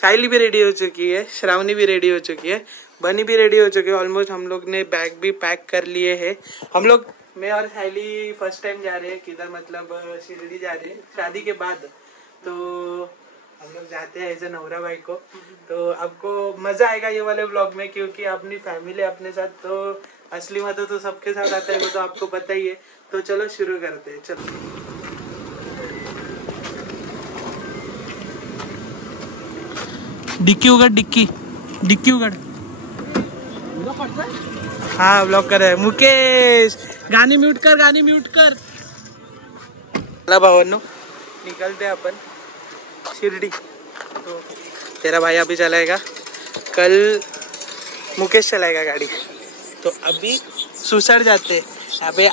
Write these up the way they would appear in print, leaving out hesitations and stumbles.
साइली भी रेडी हो चुकी है, श्रावणी भी रेडी हो चुकी है, बनी भी रेडी हो चुकी है। ऑलमोस्ट हम लोग ने बैग भी पैक कर लिए है। हम लोग, मैं और साइली फर्स्ट टाइम जा रहे हैं किधर, मतलब शिरडी जा रहे हैं शादी के बाद। तो हम लोग जाते हैं ऐसे नवरा भाई को। तो आपको मजा आएगा ये वाले व्लॉग में, क्योंकि अपनी फैमिली अपने साथ, तो असली मजा तो सबके साथ आता है, वो तो आपको पता ही है। तो चलो शुरू करते हैं, चलो। डिक्की उगड़, डिक्की उगड़। हाँ ब्लॉक कर रहा है मुकेश। गाने म्यूट कर। चला भावनो, निकलते हैं अपन शिरडी। तो तेरा भाई अभी चलाएगा, कल मुकेश चलाएगा गाड़ी। तो अभी सुसर जाते हैं। यहाँ पे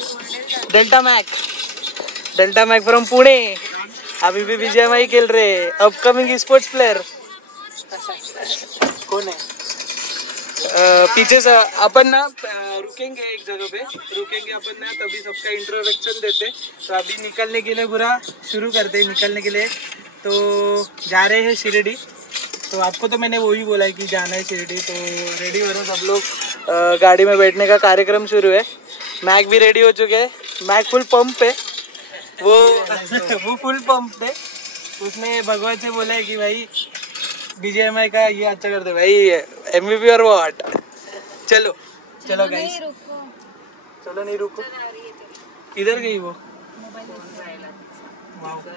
डेल्टा मैक फ्रॉम पुणे। अभी भी विजय भाई खेल रहे, अपकमिंग स्पोर्ट्स प्लेयर। कौन है? पीछे से अपन ना रुकेंगे एक जगह पे, रुकेंगे अपन ना, तभी सबका इंट्रोडक्शन देते। तो अभी निकलने के लिए पूरा शुरू करते हैं, निकलने के लिए। तो जा रहे हैं शिरडी। तो आपको तो मैंने वही बोला है कि जाना है शिरडी। तो रेडी हो रहे हैं सब लोग, गाड़ी में बैठने का कार्यक्रम शुरू है। मैक भी रेडी हो चुके हैं, मैक फुल पंप पे, वो फुल पंप पे। उसने भगवत से बोला है कि भाई BGMI का ये अच्छा करते भाई, MVP और व्हाट। चलो गाइस, चलो नहीं रुको। किधर गई वो?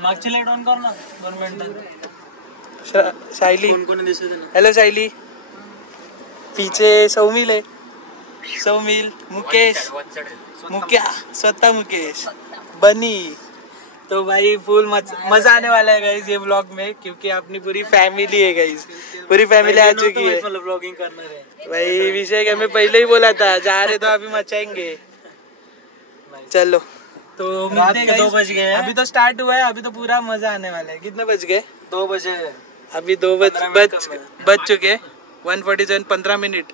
मागची लाईट ऑन कर ना, गवर्नमेंट। सायली, हेलो सायली। पीछे सौमिल है, सौमिल, मुकेश, स्वतः मुकेश, बनी। तो भाई फुल मजा आने वाला है गाइस ये व्लॉग में, क्योंकि अपनी पूरी फैमिली है गाइस, पूरी फैमिली आ चुकी है। मतलब व्लॉगिंग करना है भाई, विषय क्या मैं पहले ही बोला था, जा रहे तो अभी मचाएंगे। चलो तो मिलते हैं। 2 बज गए, अभी तो स्टार्ट हुआ है, अभी तो पूरा मजा आने वाला है। कितने बज गए? 2 बजे। अभी 2 बज चुके, 1:47, 15 मिनट।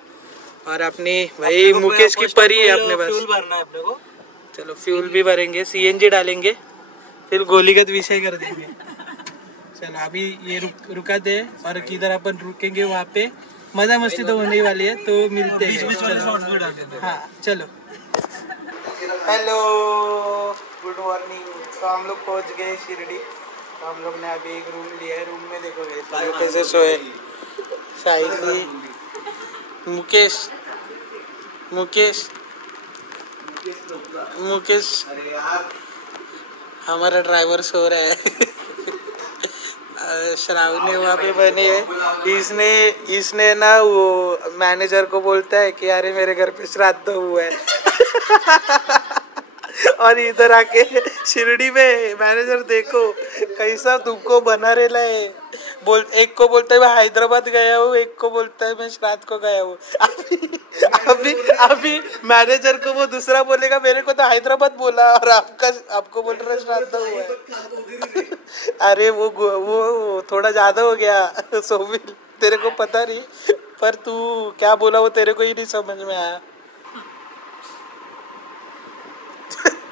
और अपनी भाई मुकेश की परी है अपने पास। फ्यूल भरना है अपने को। चलो फ्यूल भी भरेंगे, CNG डालेंगे, फिर गोलीगत विषय कर देंगे। चलो अभी ये रुकाते हैं, और किधर अपन रुकेंगे वहाँ पे मजा मस्ती तो होने वाली है। तो मिलते हैं। हाँ चलो। Hello, good morning. तो हम लोग पहुँच गए शिरडी। तो हम लोग ने अभी एक रूम लिया है। रूम में देखो कैसे सोए साइली, मुकेश हमारा ड्राइवर सो रहा है। श्रावणी वहाँ पे बनी है। इसने ना वो मैनेजर को बोलता है कि अरे मेरे घर पे श्राद्ध हुआ है। और इधर आके शिरडी में मैनेजर देखो कैसा तुमको बना रेला है। एक को बोलता है मैं हैदराबाद गया हूँ, एक को बोलता है मैं श्राद्ध को गया हूँ। अभी मैनेजर को वो दूसरा बोलेगा मेरे को तो हैदराबाद बोला, और आपको बोल रहा है श्राद्ध हुआ है। अरे वो थोड़ा ज्यादा हो गया सोमिल, तेरे को पता नहीं, पर तू क्या बोला वो तेरे को ही नहीं समझ में आया।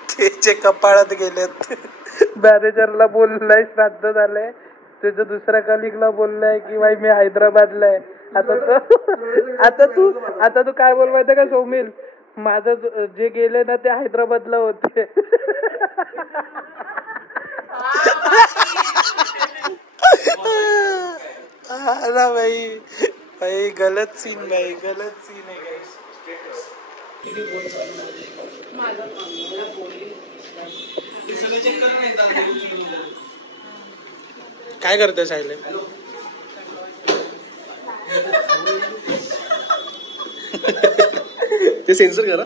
त्याचे कपाळात गेलेत। मॅनेजरला बोललाय श्राद्ध झालंय, त्याच्या दुसऱ्या कलिगला बोललाय की भाई मी हैदराबादला आहे। आता तू काय बोल माहिती का सौमिल, माझं जे गेले ना ते हैदराबादला होते। ना भाई गलत सीन है गाइस। काय करते सायले? ते सेन्सर करा।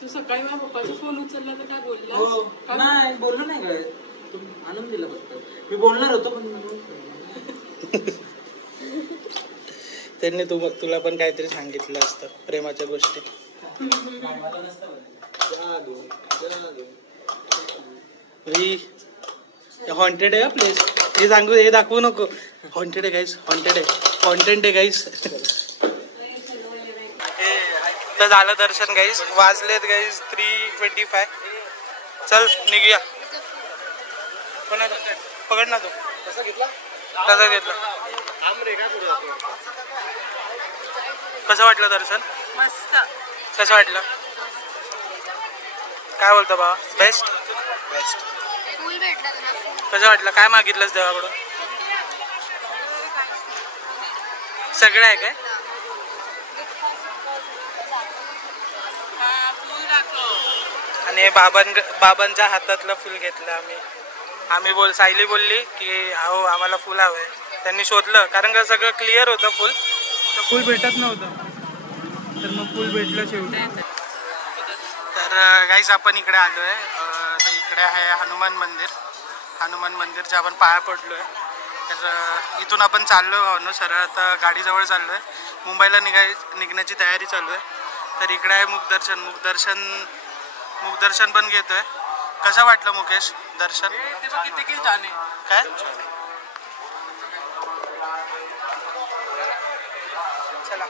तू सकाळी माझ्या पप्पाचा फोन उचलला तर काय बोलला? नाही बोललो नाही काय, तू आनंद दिला फक्त। मी बोलणार होतो पण त्यांनी तुला पण काहीतरी सांगितलं असतं प्रेमाच्या गोष्टी। हॉन्टेड आहे प्लेस, हे दाखवू नको। हॉन्टेड आहे गाईस, कॉन्टेंट आहे गाईस। तर झालं दर्शन गाईस, वाजलेत गाईस 3:25। चल निघूया। पकड ना तो, कसा घेतला कसं घेतलं? कसं वाटलं दर्शन? मस्त. कसं वाटलं? काय बोलतो बाबा? बेस्ट. कसं वाटलं? काय मागितलंस देवाकडून? सगळं आहे काय? आणि बाबांच्या हातातलं फुल घेतलं आम्ही सायली बोलली की अहो आम्हाला फुल हवंय. त्यांनी शोधलं कारण का सगळं क्लिअर होतं फुल, तर फुल भेटत नव्हतं, तर मग फुल भेटलं शेवटी. तर गाईस आपण इकडे आलोय. तर इकडे आहे हनुमान मंदिरच्या आपण पाया पडलोय. तर इथून आपण चाललो आहोत सरळ आता गाडीजवळ चाललोय. मुंबईला निघण्याची तयारी चालू आहे. तर इकडे आहे मुखदर्शन पण घेतोय. कसं वाटलं मुकेश दर्शन? काय चला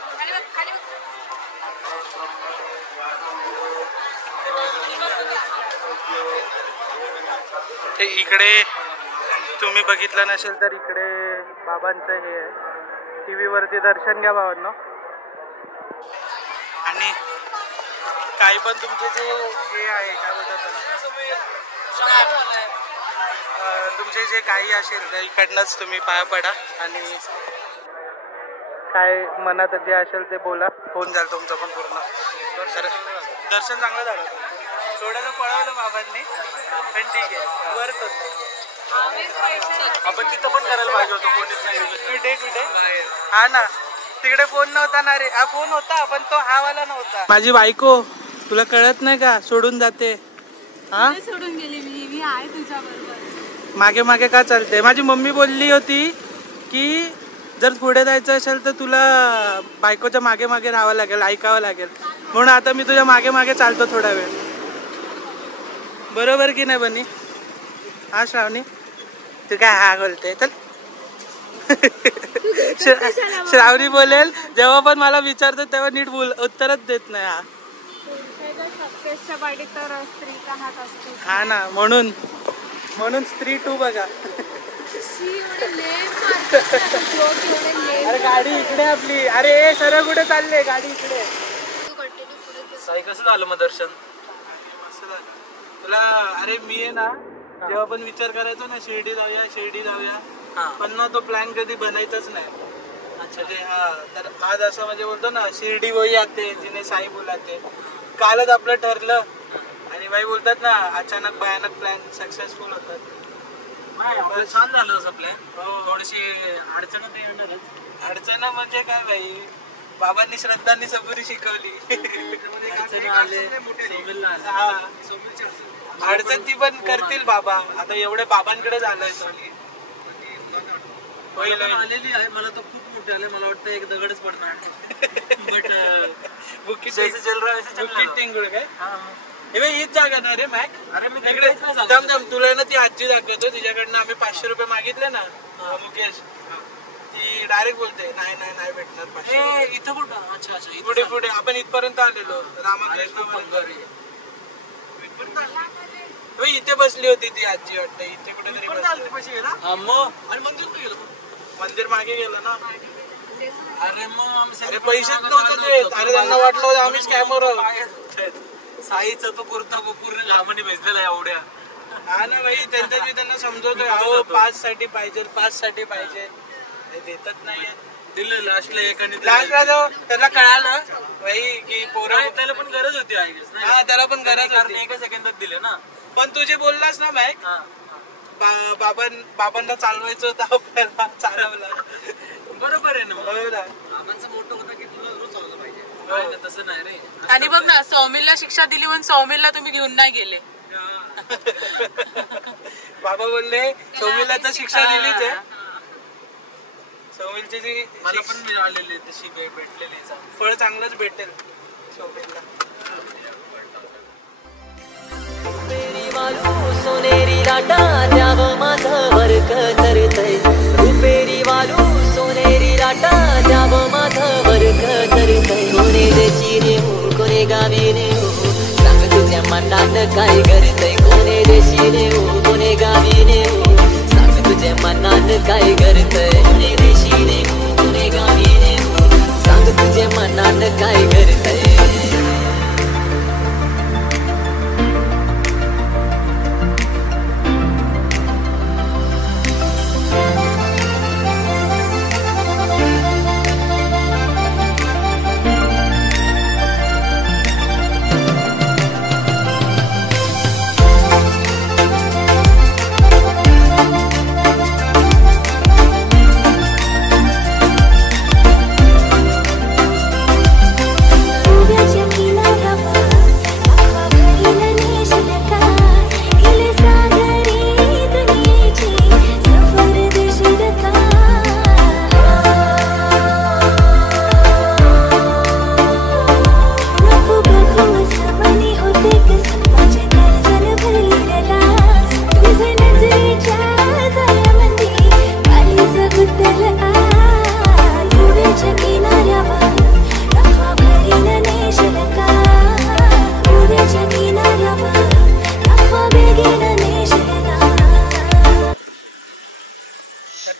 इकडे तुम्ही बघितलं नसेल तर इकडे बाबांचं हे आहे, TV वरती दर्शन घ्या बाबांनो. आणि काही पण तुमचे जे हे आहे काय बोलतात तुमचे जे काही असेल तर इकडनंच तुम्ही पाया पडा आणि काय मनात जे असेल ते बोला, होऊन जाईल तुमचं पण पूर्ण. तर दर्शन चांगलं झालं. थोडंसं पळवलं बाबांनी पण ठीक आहे, वर्थ होतं. आपण तिथं पण करायला पाहिजे होतं. कुठे हा ना, तिकडे फोन नव्हता ना रे. हा फोन होता पण तो हा वाला नव्हता. माझी बायको तुला कळत नाही का सोडून जाते? हा सोडून गेली मी आहे तुझ्या बरोबर. मागे मागे का चालते? माझी मम्मी बोलली होती की जर पुढे जायचं असेल तर तुला बायकोच्या मागे मागे राहावं लागेल, ऐकावं लागेल. म्हणून आता मी तुझ्या मागे मागे चालतो थोडा वेळ. बरोबर की नाही बनी? हा श्रावणी तू काय हा बोलते? चल श्रावणी बोलेल जेव्हा पण मला विचारतो तेव्हा नीट उत्तरच देत नाही. हा ना, म्हणून स्त्री 2 बघा. अरे गाडी इकडे आपली. अरे सरळ कुठे चालले? गाडी इकडे. साई कसं झालं मग दर्शन? मस्त झालं. तुला अरे मी आहे ना जेव्हा पण विचार करायचो ना शिर्डी जाऊया पण ना तो प्लॅन कधी बनायचाच नाही. अच्छा ते तर आज असं म्हणजे बोलतो ना शिर्डी वही आते जिने साई बोलाते. कालच आपलं ठरलं आणि बाई बोलतात ना अचानक भयानक प्लॅन सक्सेसफुल होतात. छान झालं असं प्लॅन. थोडीशी अडचण अडचण म्हणजे काय बाई, बाबांनी श्रद्धांनी सबुरी शिकवली. अडचण ती पण करतील बाबा. आता एवढे बाबांकडे झालंय आलेली आहे. मला तर खूप मोठे आले. मला वाटतं एक दगडच पडणार. बट बुकिट टिंगुळ काय हीच जागा ना रे मॅक. अरे मी तिकडे तुला ना ती आजी दाखवतो. तिच्याकडनं आम्ही 500 रुपये मागितले ना मुकेश, ती डायरेक्ट बोलते नाही भेटणार 500. इथं कुठं? अच्छा पुढे आपण इथपर्यंत आलेलो. रामाकृष्ण इथे बसली होती ती आजी वाटतं. इथे कुठेतरी मंदिर मागे गेलं ना. अरे पैसेच नव्हते देत. अरे त्यांना वाटलं आम्ही स्कॅमर आहोत. साईचा तो कुर्ता पूर्ण घामाने भेजलेला एवढ्या. हा ना भाई, त्यांना समजवतोय अहो पास साठी पाहिजे देतच नाहीये. दिलं लास्टला एकाने. त्याला कळालं भाई की पोरं त्याला पण गरज होती. हा त्याला पण गरज कारण एका सेकंदात दिले ना. पण तुझे बोललास ना मॅक बाबांना चालवायचं होतं आपल्याला चालवलं. बरोबर आहे ना. बाबांचं मोठं होतं की तुला रोज चालवलं पाहिजे. तसं नाही रे. आणि बघ ना सौमिलला शिक्षा दिली म्हणून सौमिलला तुम्ही घेऊन नाही गेले. बाबा बोलले सौमिलला तर शिक्षा दिलीच आहे. सौमिलची जी मला पण मिळालेली तशी भेटलेली फळ चांगलंच भेटेल सौमिलला. सोनेरी लाटा द्यावं माझं वर्क करतय. रुपेरी वालू सोनेरी लाटा द्यावं माझं वर्क करतय. कोणे देशी नेऊ कोणे गावी नेऊ सांग तुझ्या मनात काय करतय. कोणे देशी नेऊ कोणे गावी नेऊ सांग तुझ्या मनात काय करतय.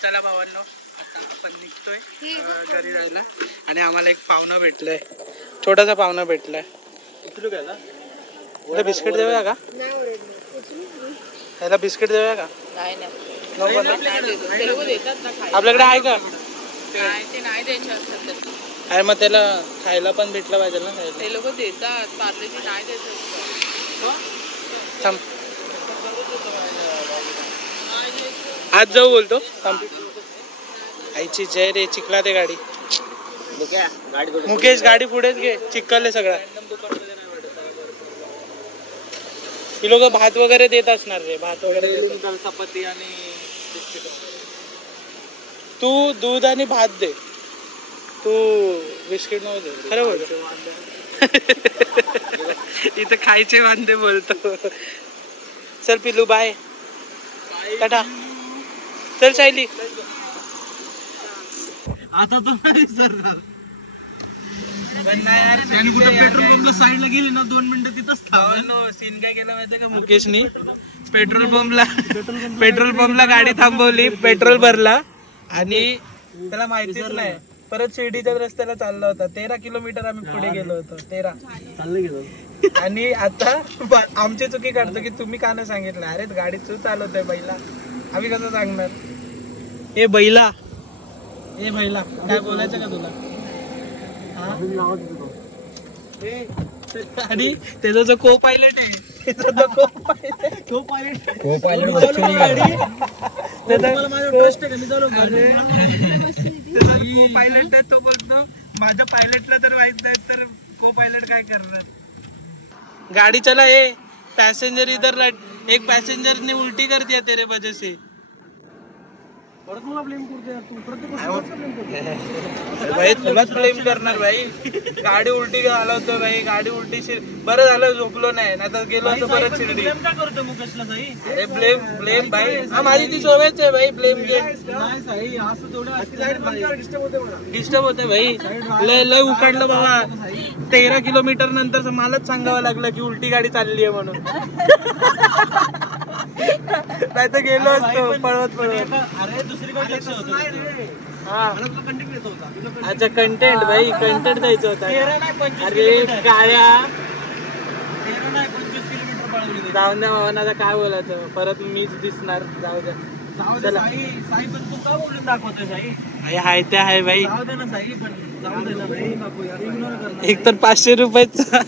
चला भावांनो, आता आपण निघतोय घरी जायला आणि आम्हाला एक पाहुणा भेटलाय, छोटासा पाहुणा भेटलाय. याला बिस्किट देऊया का? याला बिस्किट देऊया का? नको ना? आपल्याकडे आहे का? अरे मग त्याला खायला पण भेटलं पाहिजे ना. ते लोक देतात, पार्लेजी नाही देत. थांब, आज जाऊ बोलतो. थांब, आईची जय रे. चिखला ते गाडी. मुकेश गाडी पुढेच घे, चिखल सगळा. ही लोक भात वगैरे देत असणार रे, भात वगैरे चपाती आणि तू दूध आणि भात दे, तू बिस्किट नको दे. खरं बोलतो. इथं खायचे वांदे बोलतो. चल पिलू, बाय, टाटा. चल सायली. आता तो सर पेट्रोल पंपला साईडला गेली ना 2 मिनिटं तिथंच थांबलो. सीन काय केला माहिती का मुकेशनी? पेट्रोल पंपला गाडी थांबवली, पेट्रोल भरला आणि त्याला माहितीच नाही. परत शिर्डीच्या रस्त्याला चालला होता. 13 किलोमीटर आम्ही पुढे गेलो होतो. 13 चाललं गेलो. आणि आता आमची चुकी काढतो की तुम्ही का नाही सांगितलं. अरे गाडी तू चालवतोय बैला, आम्ही कसं सांगणार? ए बैला, ए बैला, काय बोलायचं का तुला? आणि त्याचा जो को पायलट आहे, त्याचा जो को पायलट तो बोलतो माझ्या पायलटला तर माहित नाही तर को पायलट काय करणार. गाडी चला. ए पैसेंजर इधर, एक पैसेंजर ने उल्टी कर दिया तेरे वजह से. भाई तुलाच ब्लेम करणार भाई. गाडी उलटी घालवतो भाई, गाडी उलटी. बरं झालं झोपलो नाही, नाहीतर गेलो होतो परत शिर्डी. अरे ब्लेम भाई, हा माझी ती सवयच आहे भाई. ब्लेम घे, डिस्टर्ब होते भाई. लय उकडलं बाबा. 13 किलोमीटर नंतर मलाच सांगावं लागलं की उलटी गाडी चालली आहे म्हणून. नाही तर गेलो असतो पळवत. अरे दुसरीकडे अच्छा कंटेंट भाई, कंटेंट द्यायचं होता. अरे काळ्या जाऊन द्या भावांना, आता काय बोलायचं. परत मीच दिसणार. जाऊ द्या. चला. साई पण तू का बोलून दाखवतोय साई? हाय ते आहे भाई. जाऊ दे ना साई, पण जाऊ दे ना भाई. एक तर 500 रुपयाचा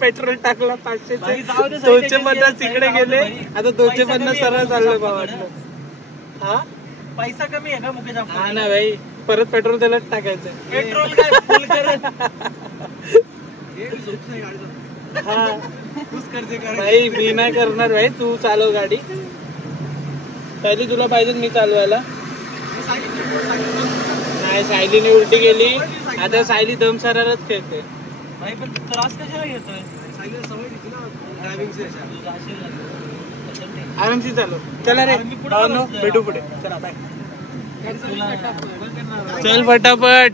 पेट्रोल टाकला. 500 250 तिकडे गेले, आता 250 सरळ चाललं बाबा. हा पैसा कमी आहे का मुकेश? हा ना भाई, परत पेट्रोल त्याला टाकायचं. पेट्रोल काय फुल करत. हा भाई, मी नाही करणार भाई. तू चालव गाडी. पहिली तुला पाहिजे मी चालवायला. नाही, सायलीने उलटी गेली. आता सायली दम सरारच खेळते. भाई पण त्रास कशाला घेतोय? सायलीला सवय घेतली ना ड्रायव्हिंगची. आरामशी चालव. चला रे, भेटू पुढे. चला बाय. चल फटाफट.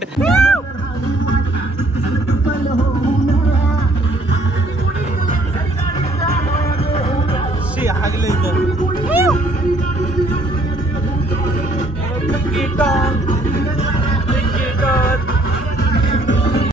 हागले